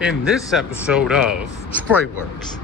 in this episode of Spray Works.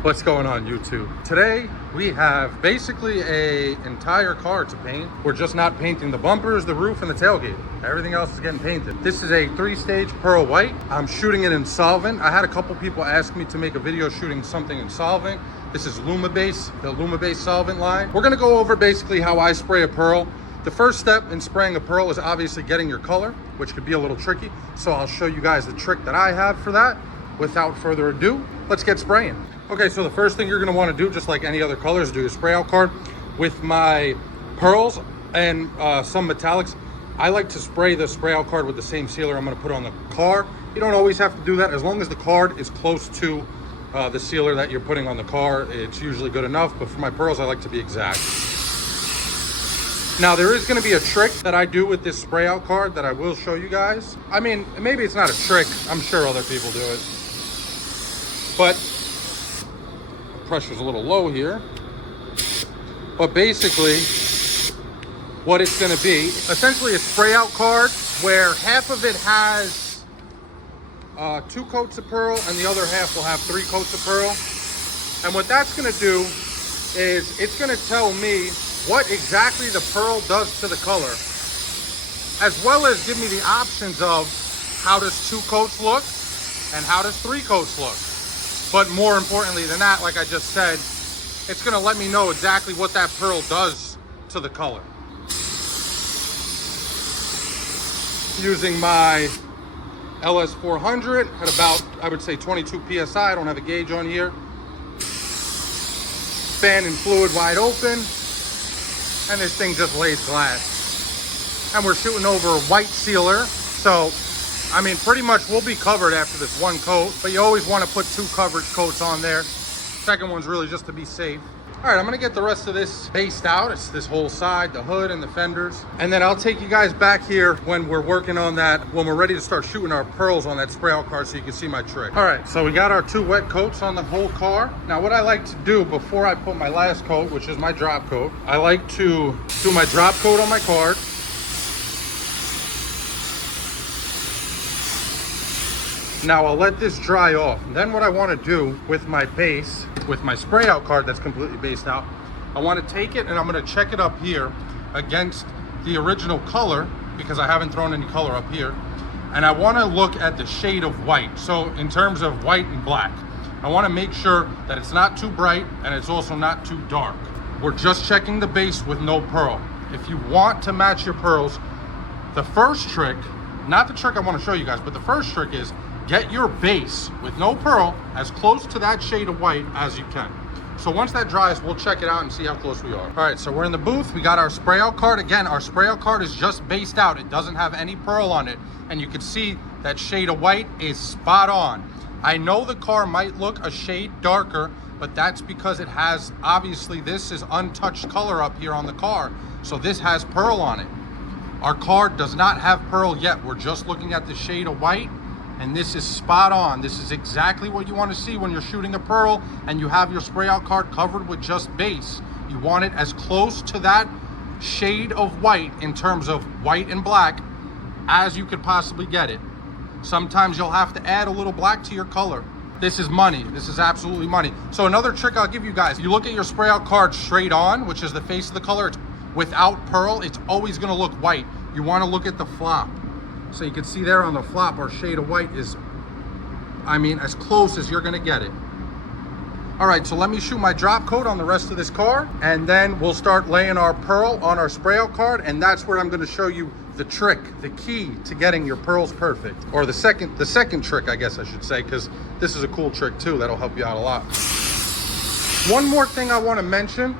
What's going on, YouTube? Today we have basically a entire car to paint. We're just not painting the bumpers, the roof, and the tailgate. Everything else is getting painted. This is a 3-stage pearl white. I'm shooting it in solvent. I had a couple people ask me to make a video shooting something in solvent. This is Luma-Base, the Luma-Base solvent line. We're gonna go over basically how I spray a pearl. The first step in spraying a pearl is obviously getting your color, which could be a little tricky. So I'll show you guys the trick that I have for that. Without further ado, let's get spraying. Okay, so the first thing you're gonna wanna do, just like any other color, is do a spray out card. With my pearls and some metallics, I like to spray the spray out card with the same sealer I'm gonna put on the car. You don't always have to do that. As long as the card is close to the sealer that you're putting on the car, it's usually good enough. But for my pearls, I like to be exact. Now, there is gonna be a trick that I do with this spray out card that I will show you guys. I mean, maybe it's not a trick. I'm sure other people do it. But pressure's a little low here. But basically, what it's gonna be, essentially a spray out card where half of it has 2 coats of pearl and the other half will have 3 coats of pearl. And what that's gonna do is it's gonna tell me what exactly the pearl does to the color, as well as give me the options of how does 2 coats look and how does 3 coats look. But more importantly than that, like I just said, it's gonna let me know exactly what that pearl does to the color. Using my LS400 at about, I would say 22 PSI, I don't have a gauge on here. Fan and fluid wide open, and this thing just lays glass. And we're shooting over a white sealer, so I mean, pretty much we'll be covered after this 1 coat, but you always want to put 2 coverage coats on there. Second one's really just to be safe. All right, I'm gonna get the rest of this based out. It's this whole side, the hood and the fenders. And then I'll take you guys back here when we're working on that, when we're ready to start shooting our pearls on that spray out card so you can see my trick. All right, so we got our 2 wet coats on the whole car. Now what I like to do before I put my last coat, which is my drop coat, I like to do my drop coat on my card. Now I'll let this dry off. And then what I want to do with my base, with my spray out card that's completely based out, I want to take it and I'm going to check it up here against the original color, because I haven't thrown any color up here. And I want to look at the shade of white. So in terms of white and black, I want to make sure that it's not too bright and it's also not too dark. We're just checking the base with no pearl. If you want to match your pearls, the first trick, not the trick I want to show you guys, but the first trick is get your base with no pearl as close to that shade of white as you can. So once that dries, we'll check it out and see how close we are. All right, so we're in the booth. We got our spray out card. Again, our spray out card is just based out. It doesn't have any pearl on it. And you can see that shade of white is spot on. I know the car might look a shade darker, but that's because it has, obviously this is untouched color up here on the car. So this has pearl on it. Our car does not have pearl yet. We're just looking at the shade of white. And this is spot on. This is exactly what you want to see when you're shooting a pearl and you have your spray out card covered with just base. You want it as close to that shade of white in terms of white and black as you could possibly get it. Sometimes you'll have to add a little black to your color. This is money. This is absolutely money. So another trick I'll give you guys, you look at your spray out card straight on, which is the face of the color. It's without pearl, it's always going to look white. You want to look at the flop. So you can see there on the flop, our shade of white is, I mean, as close as you're gonna get it. All right, so let me shoot my drop coat on the rest of this car, and then we'll start laying our pearl on our spray out card, and that's where I'm gonna show you the trick, the key to getting your pearls perfect. Or the second trick, I guess I should say, because this is a cool trick too, that'll help you out a lot. One more thing I wanna mention,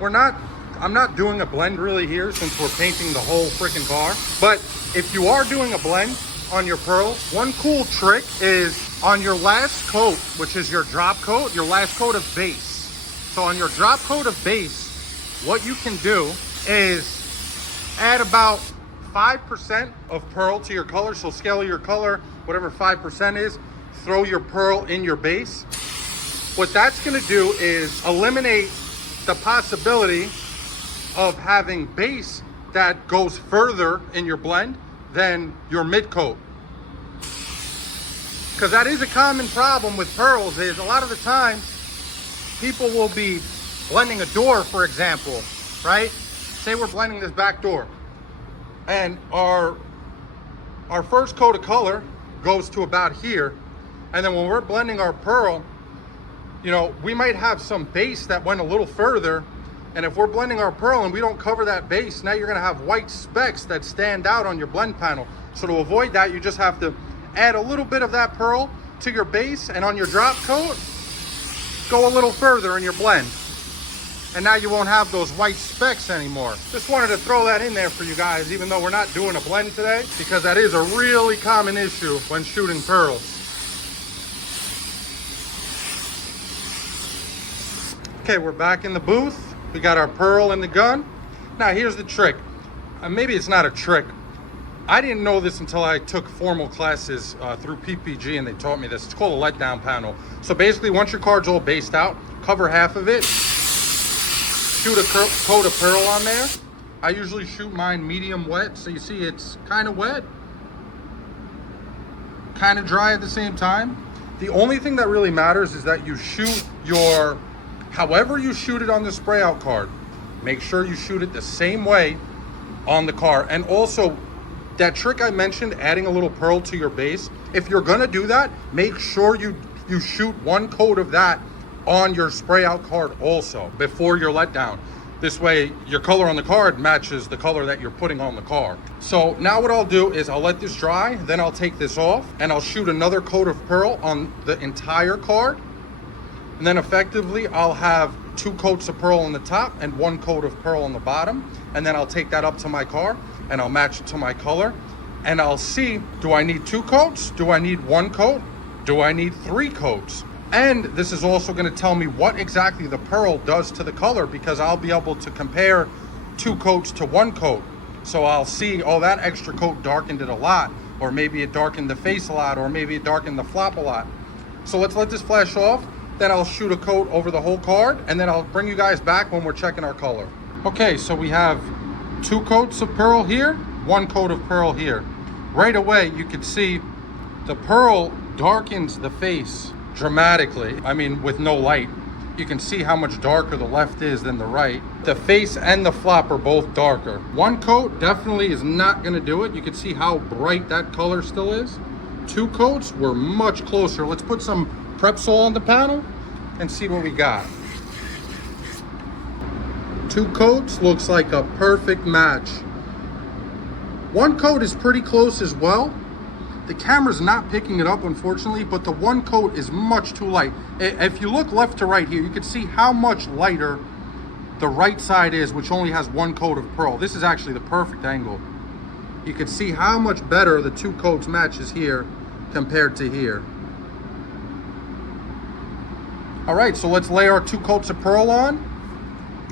I'm not doing a blend really here since we're painting the whole freaking car, but if you are doing a blend on your pearls, one cool trick is on your last coat, which is your drop coat, your last coat of base. So on your drop coat of base, what you can do is add about 5% of pearl to your color. So scale your color, whatever 5% is, throw your pearl in your base. What that's gonna do is eliminate the possibility of having base that goes further in your blend than your mid coat. because that is a common problem with pearls. Is a lot of the time people will be blending a door, for example, right? Say we're blending this back door, and our first coat of color goes to about here, and then when we're blending our pearl, you know, we might have some base that went a little further, and if we're blending our pearl and we don't cover that base, now you're gonna have white specks that stand out on your blend panel. So to avoid that, you just have to add a little bit of that pearl to your base, and on your drop coat, go a little further in your blend. And now you won't have those white specks anymore. Just wanted to throw that in there for you guys, even though we're not doing a blend today, because that is a really common issue when shooting pearls. Okay, we're back in the booth. We got our pearl in the gun. Now here's the trick. Maybe it's not a trick. I didn't know this until I took formal classes through PPG, and they taught me this. It's called a letdown panel. So basically, once your card's all based out, cover half of it, shoot a coat of pearl on there. I usually shoot mine medium wet, so you see it's kind of wet, kind of dry at the same time. The only thing that really matters is that you shoot your, however you shoot it on the spray out card, make sure you shoot it the same way on the car. And also, that trick I mentioned, adding a little pearl to your base, if you're gonna do that, make sure you shoot one coat of that on your spray out card also before your letdown. This way your color on the card matches the color that you're putting on the car. So now what I'll do is I'll let this dry, then I'll take this off and I'll shoot another coat of pearl on the entire card. And then effectively I'll have 2 coats of pearl on the top and 1 coat of pearl on the bottom. And then I'll take that up to my car and I'll match it to my color. And I'll see, do I need 2 coats? Do I need 1 coat? Do I need 3 coats? And this is also going to tell me what exactly the pearl does to the color, because I'll be able to compare 2 coats to 1 coat. So I'll see, oh, that extra coat darkened it a lot, or maybe it darkened the face a lot, or maybe it darkened the flop a lot. So let's let this flash off. Then I'll shoot a coat over the whole card, and then I'll bring you guys back when we're checking our color. Okay, so we have 2 coats of pearl here, 1 coat of pearl here. Right away, you can see the pearl darkens the face dramatically. I mean, with no light, you can see how much darker the left is than the right. The face and the flop are both darker. 1 coat definitely is not gonna do it. You can see how bright that color still is. 2 coats, we're much closer. Let's put some Prepsol on the panel and see what we got. 2 coats looks like a perfect match. 1 coat is pretty close as well. The camera's not picking it up, unfortunately, but the 1 coat is much too light. If you look left to right here, you can see how much lighter the right side is, which only has 1 coat of pearl. This is actually the perfect angle. You can see how much better the 2 coats matches here compared to here. All right, so let's lay our 2 coats of pearl on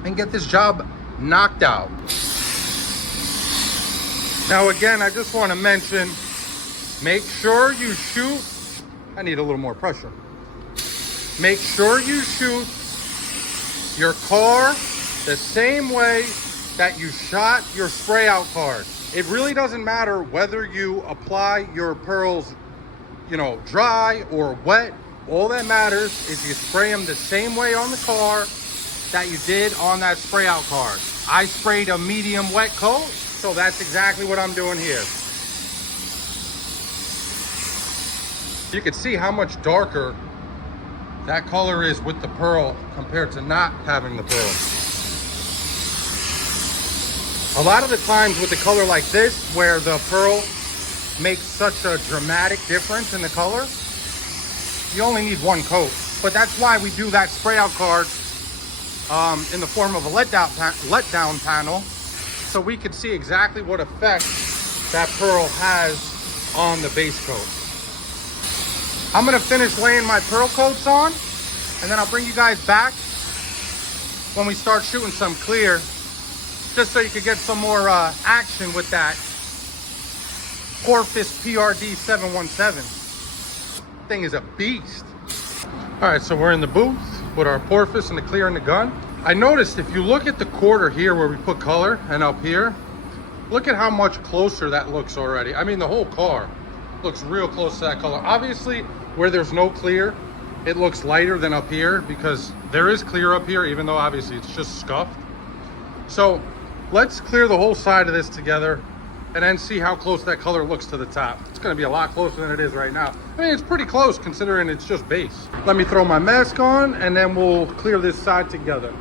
and get this job knocked out. Now again, I just want to mention, make sure you shoot, I need a little more pressure. Make sure you shoot your car the same way that you shot your spray out card. It really doesn't matter whether you apply your pearls, you know, dry or wet. All that matters is you spray them the same way on the car that you did on that spray out card. I sprayed a medium wet coat, so that's exactly what I'm doing here. You can see how much darker that color is with the pearl compared to not having the pearl. A lot of the times with a color like this, where the pearl makes such a dramatic difference in the color, you only need 1 coat. But that's why we do that spray out card in the form of a letdown panel, so we can see exactly what effect that pearl has on the base coat. I'm gonna finish laying my pearl coats on, and then I'll bring you guys back when we start shooting some clear, just so you can get some more action with that Porpoise PRD 717. Thing is a beast. All right, so we're in the booth with our Porpoise and the clear in the gun. I noticed if you look at the quarter here where we put color and up here, look at how much closer that looks already. I mean, the whole car looks real close to that color. Obviously, where there's no clear, it looks lighter than up here because there is clear up here, even though obviously it's just scuffed. So let's clear the whole side of this together and then see how close that color looks to the top. It's gonna be a lot closer than it is right now. I mean, it's pretty close considering it's just base. Let me throw my mask on and then we'll clear this side together.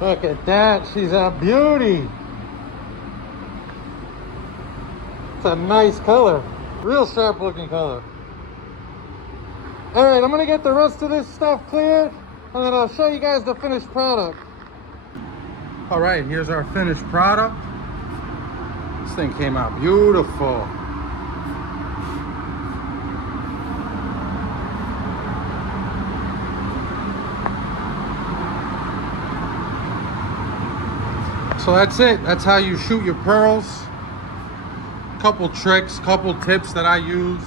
Look at that, she's a beauty. It's a nice color, real sharp looking color. All right, I'm gonna get the rest of this stuff cleared and then I'll show you guys the finished product. All right, here's our finished product. This thing came out beautiful. So that's it. That's how you shoot your pearls. Couple tricks, couple tips that I use.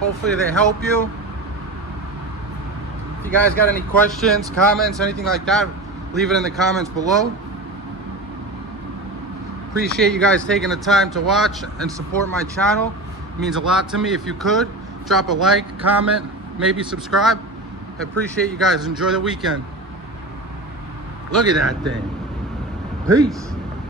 Hopefully they help you. If you guys got any questions, comments, anything like that, leave it in the comments below. Appreciate you guys taking the time to watch and support my channel. It means a lot to me. If you could, drop a like, comment, maybe subscribe. I appreciate you guys. Enjoy the weekend. Look at that thing. Peace.